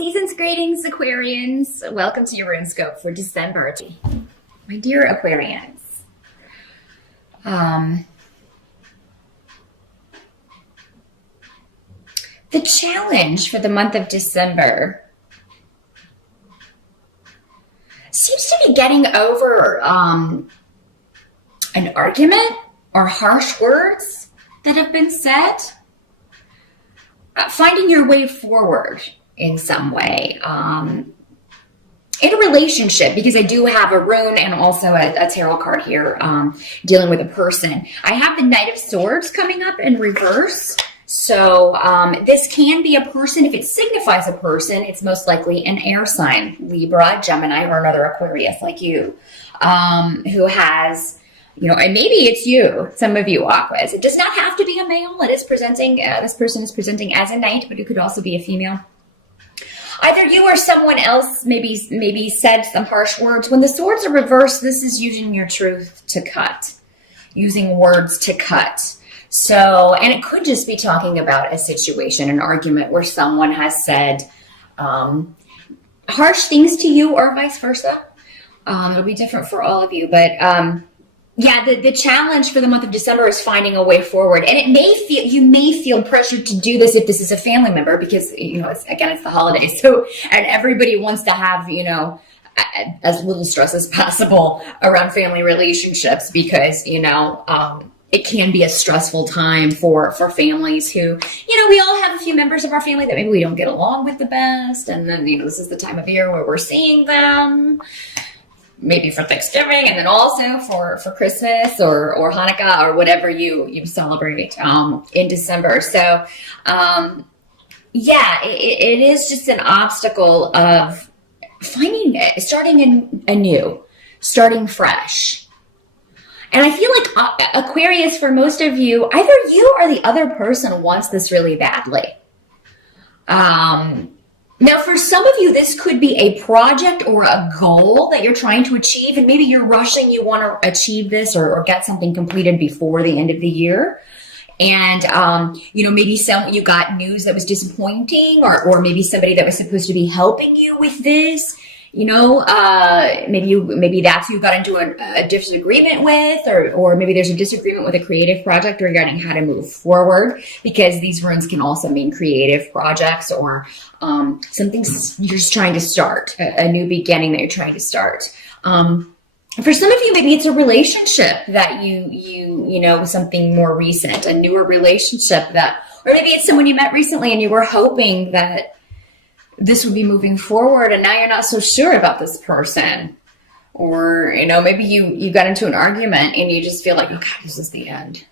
Season's greetings, Aquarians. Welcome to your rune scope for December. My dear Aquarians. The challenge for the month of December seems to be getting over an argument or harsh words that have been said. Finding your way forward in some way, in a relationship, because I do have a rune and also a tarot card here dealing with a person. I have the Knight of Swords coming up in reverse. So this can be a person. If it signifies a person, it's most likely an air sign, Libra, Gemini, or another Aquarius like you, who has, and maybe it's you, some of you Aquas. It does not have to be a male. It is presenting, this person is presenting as a knight, but it could also be a female. Either you or someone else maybe said some harsh words. When the swords are reversed, this is using your truth to cut, using words to cut. So, and it could just be talking about a situation, an argument where someone has said harsh things to you or vice versa. It'll be different for all of you, but yeah, the challenge for the month of December is finding a way forward. And you may feel pressured to do this if this is a family member, because, it's the holidays. So, and everybody wants to have, as little stress as possible around family relationships, because, it can be a stressful time for families who, we all have a few members of our family that maybe we don't get along with the best. And then, this is the time of year where we're seeing them, maybe for Thanksgiving, and then also for Christmas or Hanukkah or whatever you celebrate in December. So, yeah, it is just an obstacle of starting anew, starting fresh. And I feel like Aquarius, for most of you, either you or the other person wants this really badly. Now, for some of you, this could be a project or a goal that you're trying to achieve, and maybe you're rushing, you want to achieve this or get something completed before the end of the year. And, maybe you got news that was disappointing, or maybe somebody that was supposed to be helping you with this, maybe that's who you got into a disagreement with, or maybe there's a disagreement with a creative project regarding how to move forward, because these runes can also mean creative projects or something you're just trying to start, a new beginning that you're trying to start. For some of you, maybe it's a relationship that something more recent, a newer relationship or maybe it's someone you met recently and you were hoping that this would be moving forward, and now you're not so sure about this person. Or, maybe you got into an argument and you just feel like, okay, this is the end.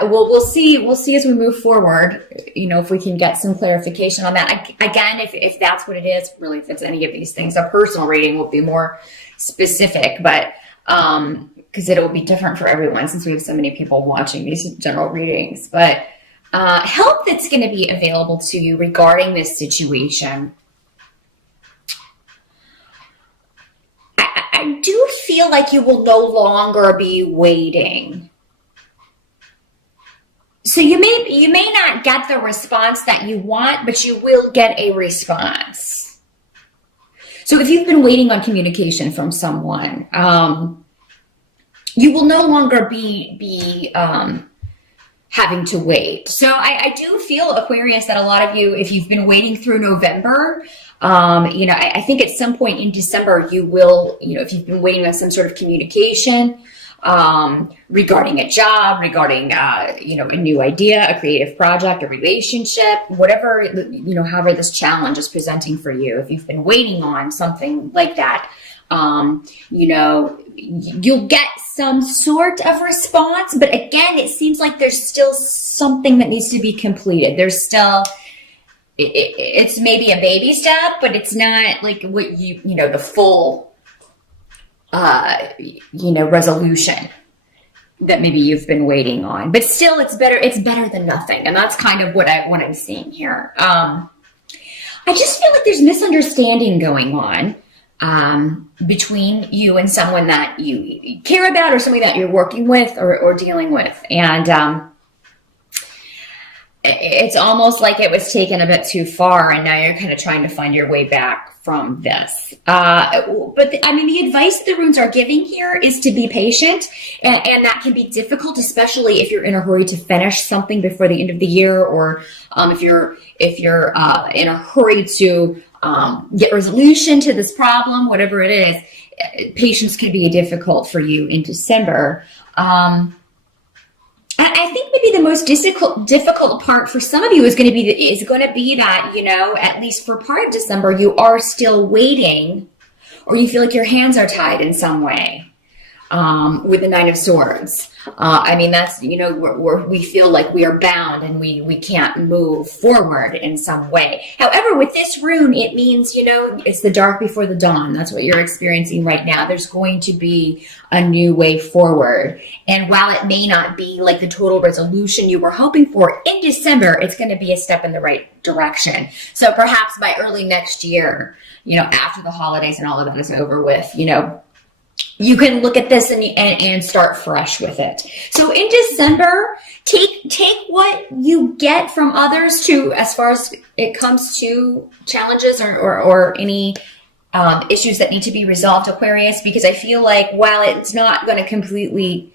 We'll see as we move forward, if we can get some clarification on that. Again, if that's what it is, really, if it's any of these things, a personal reading will be more specific, but because it will be different for everyone since we have so many people watching these general readings. But help that's going to be available to you regarding this situation. I do feel like you will no longer be waiting. So you may not get the response that you want, but you will get a response. So if you've been waiting on communication from someone, you will no longer be having to wait. So I do feel, Aquarius, that a lot of you, if you've been waiting through November, I think at some point in December, you will, if you've been waiting on some sort of communication regarding a job, regarding, a new idea, a creative project, a relationship, whatever, however this challenge is presenting for you, if you've been waiting on something like that, you'll get some sort of response, but again, it seems like there's still something that needs to be completed. There's still, it's maybe a baby step, but it's not like what the full, resolution that maybe you've been waiting on, but still it's better than nothing. And that's kind of what I'm seeing here. I just feel like there's misunderstanding going on between you and someone that you care about, or somebody that you're working with or dealing with. And it's almost like it was taken a bit too far, and now you're kind of trying to find your way back from this. I mean, the advice the runes are giving here is to be patient, and that can be difficult, especially if you're in a hurry to finish something before the end of the year, or if you're in a hurry to get resolution to this problem, whatever it is. Patience can be difficult for you in December. I think maybe the most difficult part for some of you is going to be that, you know, at least for part of December, you are still waiting, or you feel like your hands are tied in some way. With the Nine of Swords. I mean, that's, you know, we feel like we are bound and we can't move forward in some way. However, with this rune, it means, you know, it's the dark before the dawn. That's what you're experiencing right now. There's going to be a new way forward. And while it may not be like the total resolution you were hoping for in December, it's going to be a step in the right direction. So perhaps by early next year, you know, after the holidays and all of that is over with, you know, you can look at this and start fresh with it. So in December, take what you get from others to, as far as it comes to challenges or any issues that need to be resolved, Aquarius, because I feel like while it's not going to completely,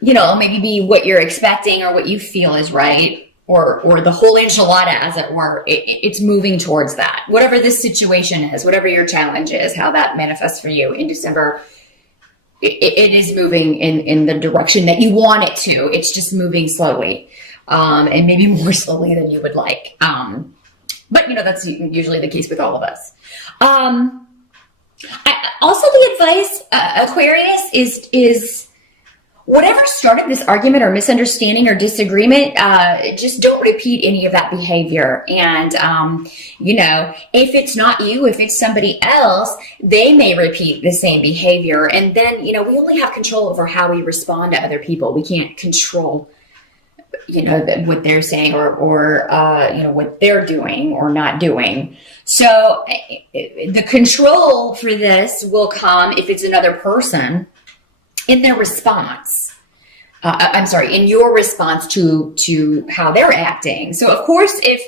you know, maybe be what you're expecting or what you feel is right, or the whole enchilada, as it were, it's moving towards that. Whatever this situation is, whatever your challenge is, how that manifests for you in December, it is moving in the direction that you want it to. It's just moving slowly, and maybe more slowly than you would like. But, you know, that's usually the case with all of us. Also, the advice, Aquarius, is whatever started this argument or misunderstanding or disagreement, just don't repeat any of that behavior. And, you know, if it's not you, if it's somebody else, they may repeat the same behavior. And then, you know, we only have control over how we respond to other people. We can't control, you know, what they're saying or you know, what they're doing or not doing. So the control for this will come if it's another person in their response. In your response to how they're acting. So of course, if,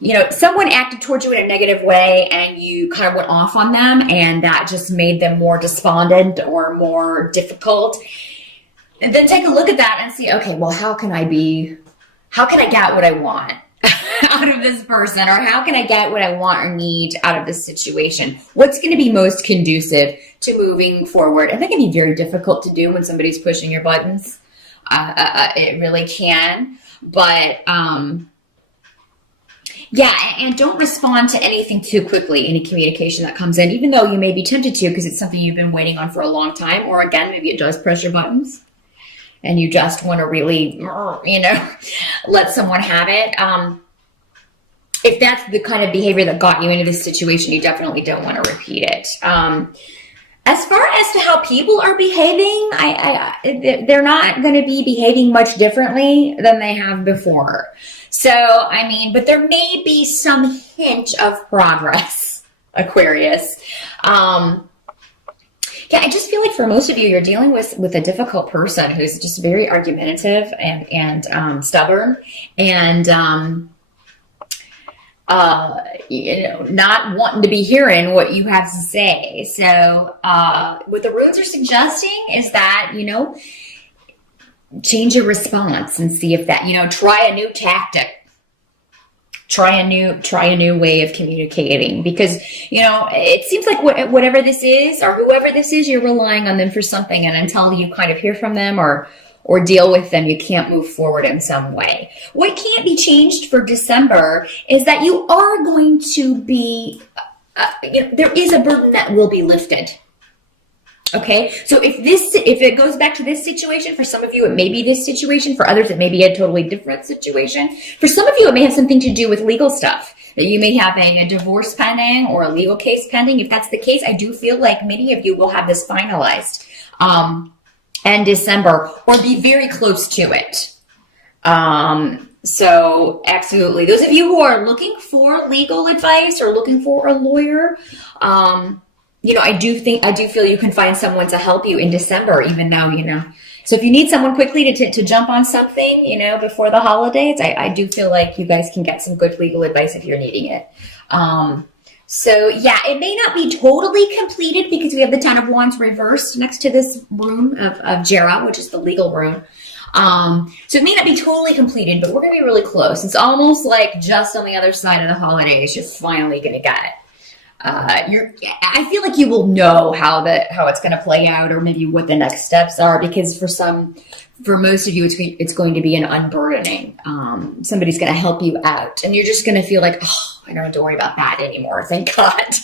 you know, someone acted towards you in a negative way and you kind of went off on them and that just made them more despondent or more difficult, and then take a look at that and see, okay, well, how can I get what I want out of this person? Or how can I get what I want or need out of this situation? What's going to be most conducive to moving forward? And that can be very difficult to do when somebody's pushing your buttons. It really can. But, yeah, and don't respond to anything too quickly, any communication that comes in, even though you may be tempted to because it's something you've been waiting on for a long time. Or again, maybe it does press your buttons and you just want to really, you know, let someone have it. If that's the kind of behavior that got you into this situation, you definitely don't want to repeat it. As far as to how people are behaving, they're not going to be behaving much differently than they have before. So, I mean, but there may be some hint of progress, Aquarius. Yeah, I just feel like for most of you, you're dealing with a difficult person who's just very argumentative and stubborn and, you know, not wanting to be hearing what you have to say. So, what the runes are suggesting is that, you know, change your response and see if that, you know, try a new tactic. Try a new way of communicating, because, you know, it seems like whatever this is or whoever this is, you're relying on them for something. And until you kind of hear from them or deal with them, you can't move forward in some way. What can't be changed for December is that you are going to be, you know, there is a burden that will be lifted. Okay, so if it goes back to this situation, for some of you, it may be this situation. For others, it may be a totally different situation. For some of you, it may have something to do with legal stuff, that you may have a divorce pending or a legal case pending. If that's the case, I do feel like many of you will have this finalized in December or be very close to it. So absolutely. Those of you who are looking for legal advice or looking for a lawyer, you know, I do feel you can find someone to help you in December, even though, you know, So if you need someone quickly to jump on something, you know, before the holidays, I do feel like you guys can get some good legal advice if you're needing it. So yeah, it may not be totally completed because we have the Ten of Wands reversed next to this rune of Jera, which is the legal rune. So it may not be totally completed, but we're going to be really close. It's almost like just on the other side of the holidays, you're finally going to get it. I feel like you will know how it's going to play out, or maybe what the next steps are, because for most of you, it's going to be an unburdening. Somebody's going to help you out, and you're just going to feel like, oh, I don't have to worry about that anymore. Thank God.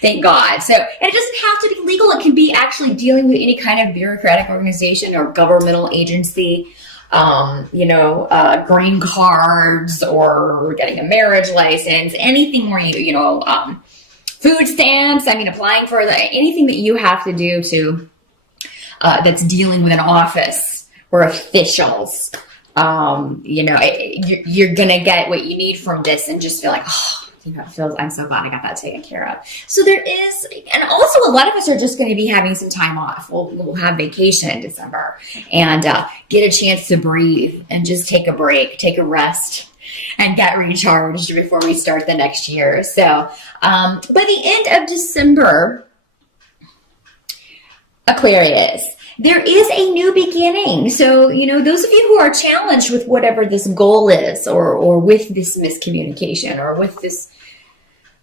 Thank God. So, and it doesn't have to be legal. It can be actually dealing with any kind of bureaucratic organization or governmental agency. Green cards, or getting a marriage license, anything where food stamps. I mean, applying for anything that you have to do that's dealing with an office or officials. You're gonna get what you need from this, and just feel like, I'm so glad I got that taken care of. So there is, and also a lot of us are just going to be having some time off. We'll have vacation in December and get a chance to breathe and just take a break, take a rest, and get recharged before we start the next year. So by the end of December, Aquarius, there is a new beginning. So, those of you who are challenged with whatever this goal is, or with this miscommunication, or with this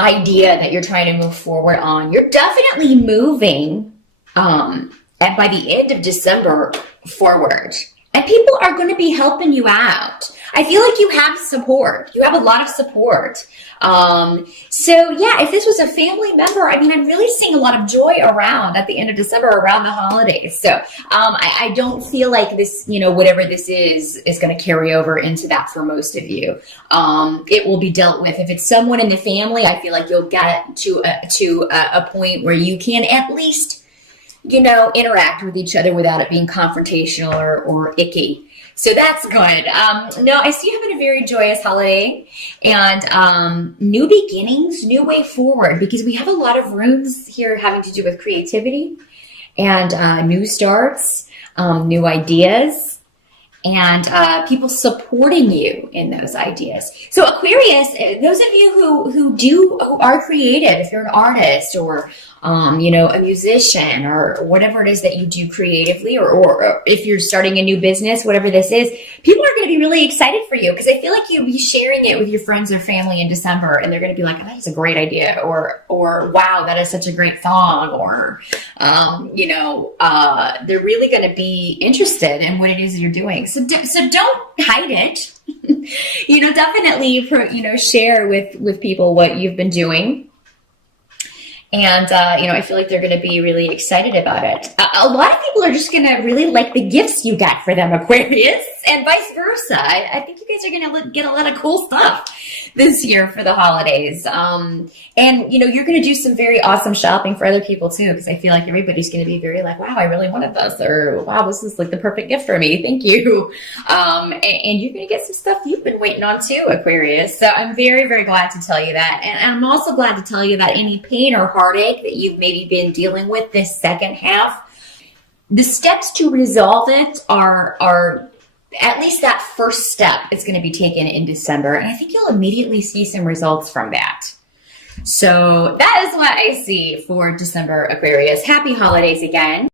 idea that you're trying to move forward on, you're definitely moving and by the end of December forward. And people are going to be helping you out. I feel like you have support. You have a lot of support. So yeah, if this was a family member, I'm really seeing a lot of joy around at the end of December, around the holidays. So I don't feel like this, whatever this is going to carry over into that for most of you. It will be dealt with. If it's someone in the family, I feel like you'll get to a point where you can at least, interact with each other without it being confrontational or icky. So that's good. No, I see you having a very joyous holiday, and new beginnings, new way forward, because we have a lot of runes here having to do with creativity and new starts, new ideas, and people supporting you in those ideas. So Aquarius, those of you who are creative, if you're an artist or a musician, or whatever it is that you do creatively, or if you're starting a new business, whatever this is, people are going to be really excited for you, because I feel like you'll be sharing it with your friends or family in December, and they're going to be like, oh, that is a great idea, or wow, that is such a great song, or they're really going to be interested in what it is you're doing. So don't hide it. Definitely share with people what you've been doing. And, I feel like they're going to be really excited about it. A lot of people are just going to really like the gifts you got for them, Aquarius, and vice versa. I think you guys are going to get a lot of cool stuff this year for the holidays. And, you're going to do some very awesome shopping for other people too, because I feel like everybody's going to be very like, wow, I really wanted this, or wow, this is like the perfect gift for me. Thank you. And you're going to get some stuff you've been waiting on too, Aquarius. So I'm very, very glad to tell you that. And I'm also glad to tell you that any pain or heartache that you've maybe been dealing with this second half, the steps to resolve it are at least that first step is going to be taken in December. And I think you'll immediately see some results from that. So that is what I see for December, Aquarius. Happy holidays again.